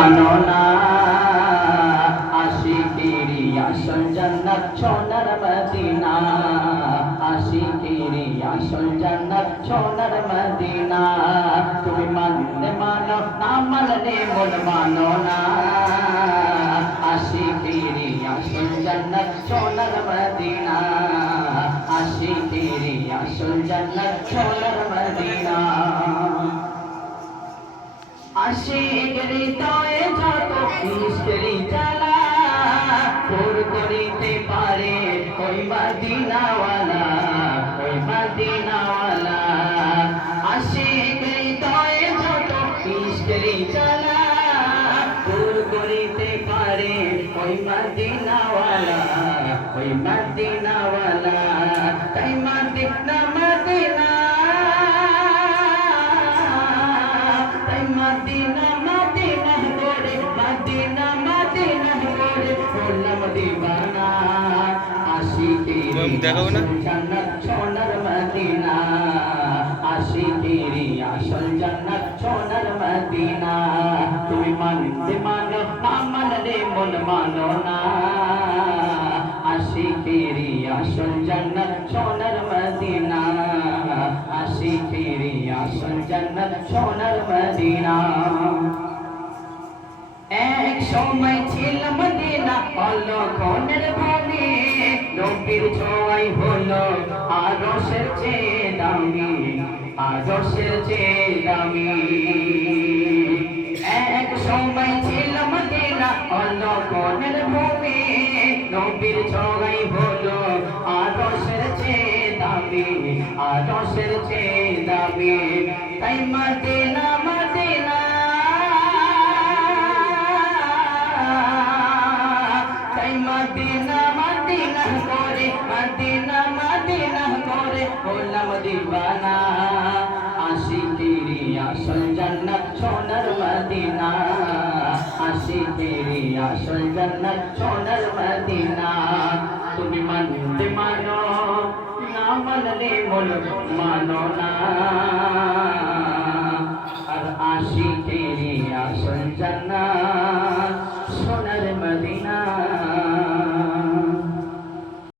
মানো না আশিকেরি আসল জান্নাত সোনার মদিনা আশিকেরি আসল জান্নাত সোনার মদিনা তুমি মানলে মানো না মানলে মন মানো না আশিকেরি আসল জান্নাত সোনার মদিনা আশিকেরি আসল জান্নাত সোনার মদিনা আশিক হৃদয়ে যত ইশকেরি জ্বালা দূর করিতে পারে ওই মদিনাওয়ালা ওই মদিনাওয়ালা আশিক হৃদয়ে যত ইশকেরি জ্বালা দূর করিতে পারে ওই মদিনাওয়ালা ওই মদিনাওয়ালা তাই মদিনা মদিনা মদিনা মদিনা করে মদিনা মদিনা করে বললাম দিবানা আশিকেরি জান্নাত সোনার মদিনা আশিকেরি আসল জান্নাত সোনার মদিনা তুমি মানতে মানো না মানলে মন মানো না আশিকেরি আসল জান্নাত সোনার মদিনা আশিকেরি আসল জান্নাত সোনার মদিনা এক সময় ছিল মদিনা অলক্ষণের ভাবে নবীর ছোঁয়াই হলো আরশের চেয়ে দামি আরশের চেয়ে দামি এক সময় ছিল মদিনা অলক্ষণের ভাবে নবীর ছোঁয়াই হলো আরশের চেয়ে দামি আরশের চেয়ে দামি তাই মদিনা মদিনা তাই মদিনা মদিনা করে মদিনা মদিনা করে বললাম দিবানা আশিকেরি আসল জান্নাত সোনার মদিনা আশিকেরি আসল জান্নাত সোনার মদিনা তুমি মানতে মানো না মানলে মন মানো না